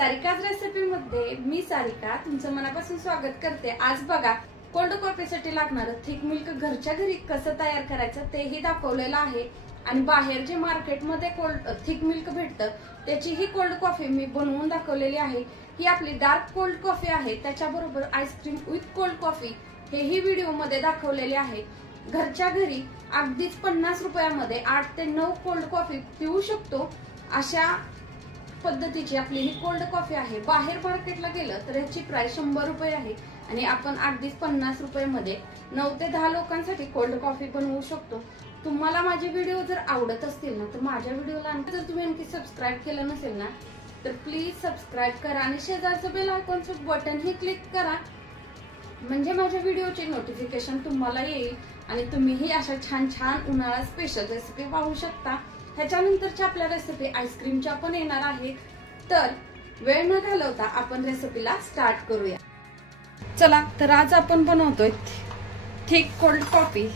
Sarika's recipe मध्ये मी सारिका तुमचं मनापासून स्वागत करते। आज बघा कोल्ड कॉफीसाठी लागणारं थिक मिल्क घरच्या घरी कसं तयार करायचं तेही दाखवलेलं आहे आणि बाहेर जे मार्केटमध्ये कोल्ड थिक मिल्क भेटतं त्याची ही कोल्ड कॉफी मी बनवून दाखवलेली आहे। ही आपली डार्क कोल्ड कॉफी आहे, त्याच्याबरोबर आईस्क्रीम विथ कोल्ड कॉफी हेही व्हिडिओ मध्ये दाखवलेले आहे। घरच्या घरी अगदीच 50 रुपयामध्ये 8 ते 9 कोल्ड कॉफी पिऊ शकतो अशा पद्धतीची आपली ही कोल्ड कॉफी आहे। बाहेर मार्केटला गेलं तर याची प्राइस 100 रुपये आहे आणि आपण अगदीच 50 रुपयामध्ये 9 ते 10 लोकांसाठी कोल्ड कॉफी बनवू शकतो। तुम्हाला माझे व्हिडिओ जर आवडत असतील ना तर माझ्या व्हिडिओला जर तुम्ही आणखी सबस्क्राइब केलं नसेल ना तर प्लीज सबस्क्राइब करा आणि शेजारचं बेल आयकॉनचं बटनही क्लिक करा, म्हणजे माझ्या व्हिडिओचे नोटिफिकेशन तुम्हाला येईल आणि तुम्हीही अशा छान छान उन्हाळा स्पेशल रेसिपी पाहू शकता। ह्याच्यानंतरच्या आपल्या रेसिपी आईस्क्रीमच्या पण येणार आहे, तर वेळ न घालवता आपण रेसिपीला स्टार्ट करूया। चला तर आज आपण बनवतोय थिक कोल्ड कॉफी।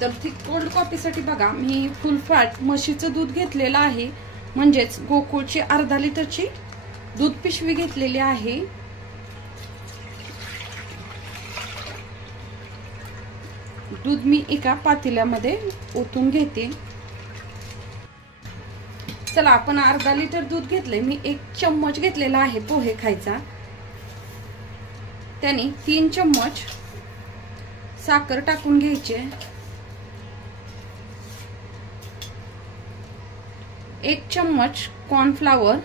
तर थिक कोल्ड कॉफी साठी बघा मी फुल फॅट म्हशीचं दूध घेतलेलं आहे, म्हणजेच गोकुळची अर्धा लिटरची दूध पिशवी घेतलेली आहे। दूध मी एका पातेल्यामध्ये ओतून घेते। चला आपण अर्धा लिटर दूध घेतले, मी 1 चम्मच घेतलेला आहे पोहे खायचा, त्याने 3 चम्मच साखर टाकून घ्यायचे, 1 चम्मच कॉर्नफ्लॉवर।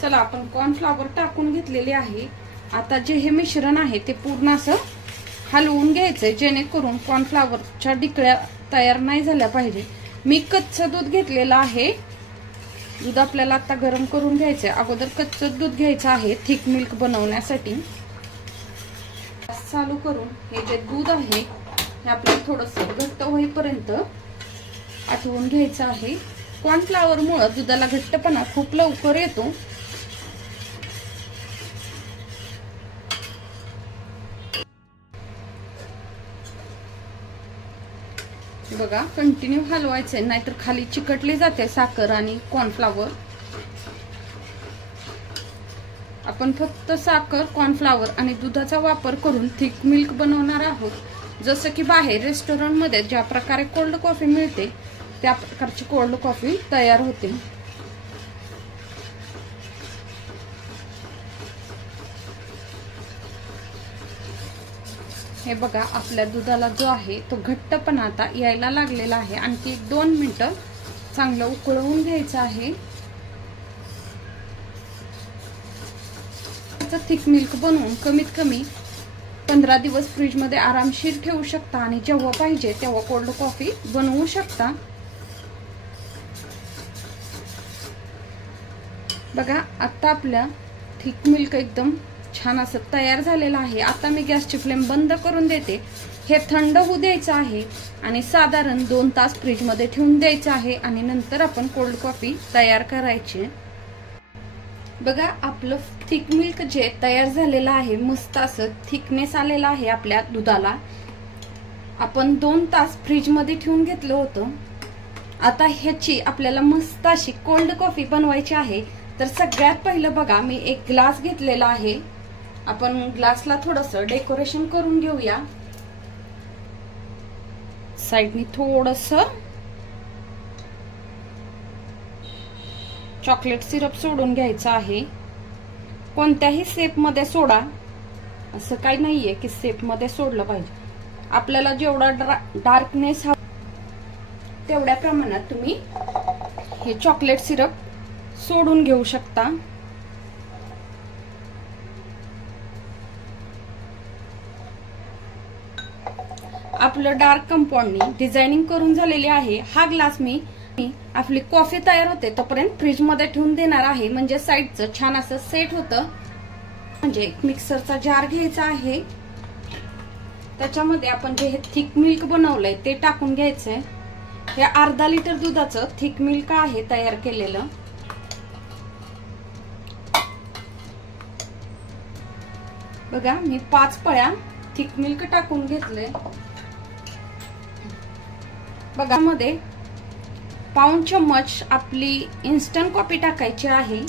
चला आपण कॉर्नफ्लॉवर टाकून घेतलेले आहे। आता जे हे मिश्रण आहे ते पूर्ण असं हलवून घ्यायचंय जेणेकरून कॉर्नफ्लॉवरच्या डिकळ्या तयार नाही झाल्या पाहिजे। मी कच्चं दूध घेतलेलं आहे, दूध आपल्याला आता गरम करून घ्यायचंय। अगोदर कच्चं दूध घ्यायचं आहे थिक मिल्क बनवण्यासाठी। चालू करून हे जे दूध आहे हे आपल्याला थोडंसं घट्ट होईपर्यंत आटवून घ्यायचं आहे। कॉर्नफ्लॉवर मुळे दुधाला घट्टपणा खूप लवकर येतो। बघा कंटिन्यू हलवायचंय, नाहीतर खाली चिकटली जाते साखर आणि कॉर्नफ्लॉवर। आपण फक्त साखर, कॉर्नफ्लॉवर आणि दुधाचा वापर करून थिक मिल्क बनवणार आहोत। जसं की बाहेर रेस्टॉरंट मध्ये ज्या प्रकारे कोल्ड कॉफी मिळते त्या प्रकारची कोल्ड कॉफी तयार होते। हे बघा आपल्या दुधाला जो आहे तो घट्टपणा आता यायला लागलेला आहे। आणखी 2 मिनिटं चांगलं उकळवून घ्यायचं आहे। थिक मिल्क बनवून कमीत कमी 15 दिवस फ्रीज मध्ये आरामशीर ठेवू शकता आणि जेव्हा पाहिजे तेव्हा कोल्ड कॉफी बनवू शकता। बघा आता आपल्या थिक मिल्क एकदम छान असं तयार झालेलं आहे। आता मी गॅसची फ्लेम बंद करून देते। हे थंड होऊ द्यायचं आहे आणि साधारण 2 तास फ्रीज मध्ये ठेवून द्यायचं आहे आणि नंतर आपण कोल्ड कॉफी तयार करायची। बघा आपलं थिक मिल्क जे तयार झालेलं आहे, मस्त असं थिकनेस आलेला आहे आपल्या दुधाला। आपण 2 तास फ्रीज मध्ये ठेवून घेतलं होतं। आता ह्याची आपल्याला मस्त अशी कोल्ड कॉफी बनवायची आहे। तर सगळ्यात पहिलं बघा मी 1 ग्लास घेतलेला आहे, आपण ग्लासला थोडंसं डेकोरेशन करून घेऊया। साइडनी थोडंसं चॉकलेट सिरप सोडून घ्यायचं आहे। कोणत्याही शेप मध्ये सोडा, असं काही नाहीये की शेप मध्ये सोडलं पाहिजे। आपल्याला जेवढा डार्कनेस हवा तेवढ्या प्रमाणात तुम्ही हे चॉकलेट सिरप सोडून घेऊ शकता। आपलं डार्क कंपाऊंडनी डिझायनिंग करून झालेली आहे। हा ग्लास मी आपली कॉफी तयार होते तोपर्यंत फ्रीज मध्ये ठेवून देणार आहे, म्हणजे साईडचं छान असं सेट होतं। म्हणजे एक मिक्सरचा जार घ्यायचा आहे, त्याच्यामध्ये आपण जे हे थिक मिल्क बनवलंय ते टाकून घ्यायचंय। हे अर्धा लिटर दुधाचं थिक मिल्क आहे तयार केलेलं। बघा मी 5 पळ्या थिक मिल्क टाकून घेतले। बघा मध्ये पाऊण चम्मच आपली इन्स्टंट कॉफी टाकायची आहे।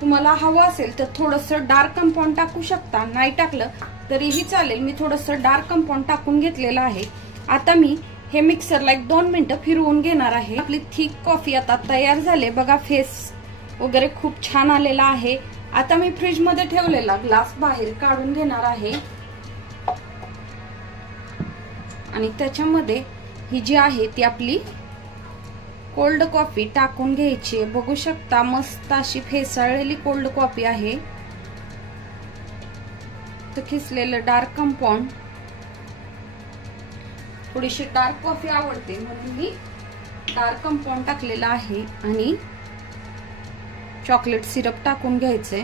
तुम्हाला हवं असेल तर थोडंसं डार्क कंपाऊंड टाकू शकता, नाही टाकलं तरीही चालेल। मी थोडंसं डार्क कंपाऊंड टाकून घेतलेलं आहे। आता मी हे मिक्सरला 1-2 मिनिटं फिरवून घेणार आहे। आपली थिक कॉफी आता तयार झाली बघा, फेस वगैरे खूप छान आलेला आहे। आता मी फ्रीज मध्ये ठेवलेला ग्लास बाहेर काढून घेणार आहे आणि त्याच्यामध्ये ही जी आहे ती आपली कोल्ड कॉफी टाकून घ्यायची आहे। बघू शकता मस्त अशी फेसाळलेली कोल्ड कॉफी आहे। तर खिसलेलं डार्क कंपाऊंड, थोडीशी डार्क कॉफी आवडते म्हणून मी डार्क कंपाऊंड टाकलेला आहे आणि चॉकलेट सिरप टाकून घ्यायचंय।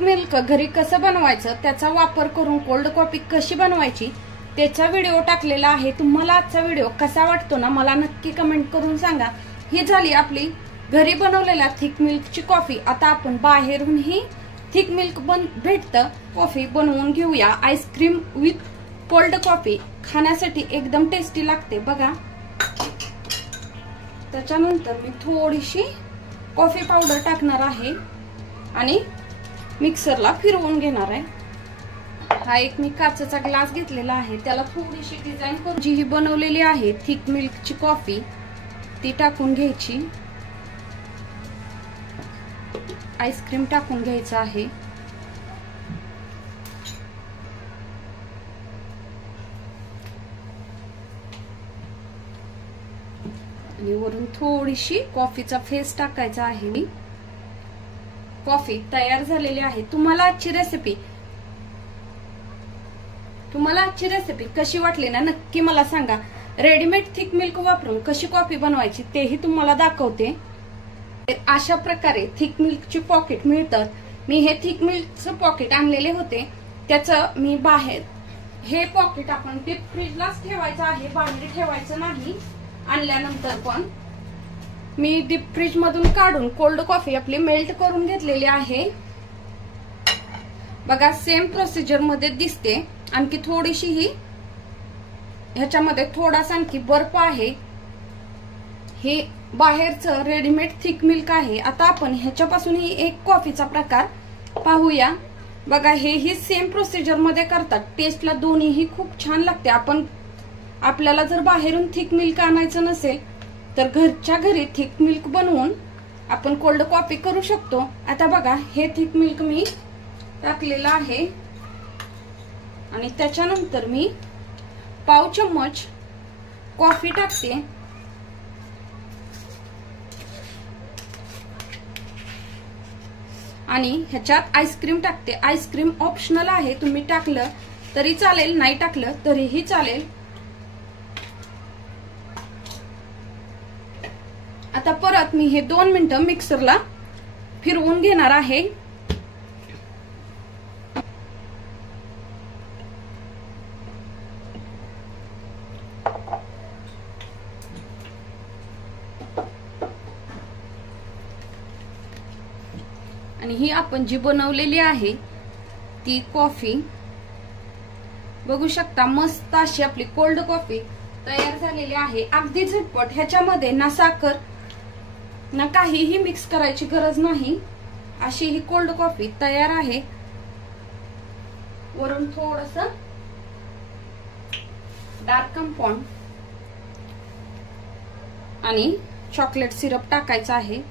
मिल्क घरी कसं बनवायचं त्याचा वापर करून कोल्ड कॉफी कशी बनवायची त्याचा व्हिडिओ टाकलेला आहे। तुम्हाला आजचा व्हिडिओ कसा वाटतो ना मला नक्की कमेंट करून सांगा। ही झाली आपली घरी बनवलेल्या थिक मिल्कची कॉफी। आता आपण बाहेरून ही थिक मिल्क भेटतं कॉफी बनवून घेऊया। आईस्क्रीम विथ कोल्ड कॉफी खाण्यासाठी एकदम टेस्टी लागते बघा। त्याच्यानंतर मी थोडीशी कॉफी पावडर टाकणार आहे आणि मिक्सरला फिरवून घेणार आहे। हा एक मी काचेचा ग्लास घेतलेला आहे, त्याला थोडीशी डिझाईन करून जी ही बनवलेली आहे थिक मिल्कची कॉफी ती टाकून घ्यायची। आईस्क्रीम टाकून घ्यायचं आहे आणि वरून थोडीशी कॉफीचा फेस टाकायचा आहे। कॉफी तयार झालेली आहे। तुम्हाला आजची रेसिपी कशी वाटली ना नक्की मला सांगा। रेडीमेड थिक मिल्क वापरून कशी कॉफी बनवायची तेही तुम्हाला दाखवते। अशा प्रकारे थिक मिल्कची पॉकेट मिळतात। मी हे थिक मिल्कचं पॉकेट आणलेले होते, त्याचं मी बाहेर हे पॉकेट आपण डीप फ्रीजलाच ठेवायचं आहे, बाहेर ठेवायचं नाही। आणल्यानंतर पण मी डीप फ्रीज मधून काढून कोल्ड कॉफी आपली मेल्ट करून घेतलेली आहे बघा। सेम प्रोसिजर मध्ये दिसते। आणखी थोडीशी ही ह्याच्यामध्ये थोडासा आणखी बर्फ आहे। हे बाहेरचं रेडीमेड थिक मिल्क आहे। आता आपण ह्याच्यापासून ही एक कॉफीचा प्रकार पाहूया बघा। हे सेम प्रोसिजर मध्ये करतात, टेस्टला दोन्हीही खूप छान लागते। आपल्याला जर बाहेरून थिक मिल्क आणायचं नसेल तर घरच्या घरी थिक मिल्क बनवून आपण कोल्ड कॉफी करू शकतो। आता बघा हे थिक मिल्क मी टाकलेलं आहे आणि त्याच्यानंतर मी पाव चम्मच कॉफी टाकते आणि ह्याच्यात आईस्क्रीम टाकते। आईस्क्रीम ऑप्शनल आहे, तुम्ही टाकलं तरी चालेल, नाही टाकलं तरीही चालेल। आता परत मी हे 2 मिनिटं मिक्सरला फिरवून घेणार आहे। आणि ही आपण जी बनवलेली आहे ती कॉफी बघू शकता, मस्त अशी आपली कोल्ड कॉफी तयार झालेली आहे। अगदी झटपट, ह्याच्यामध्ये ना साखर ना काहीही मिक्स करायची गरज नाही, अशी ही कोल्ड कॉफी तयार आहे। वरून थोडंसं डार्क कंपाऊंड आणि चॉकलेट सिरप टाकायचं आहे।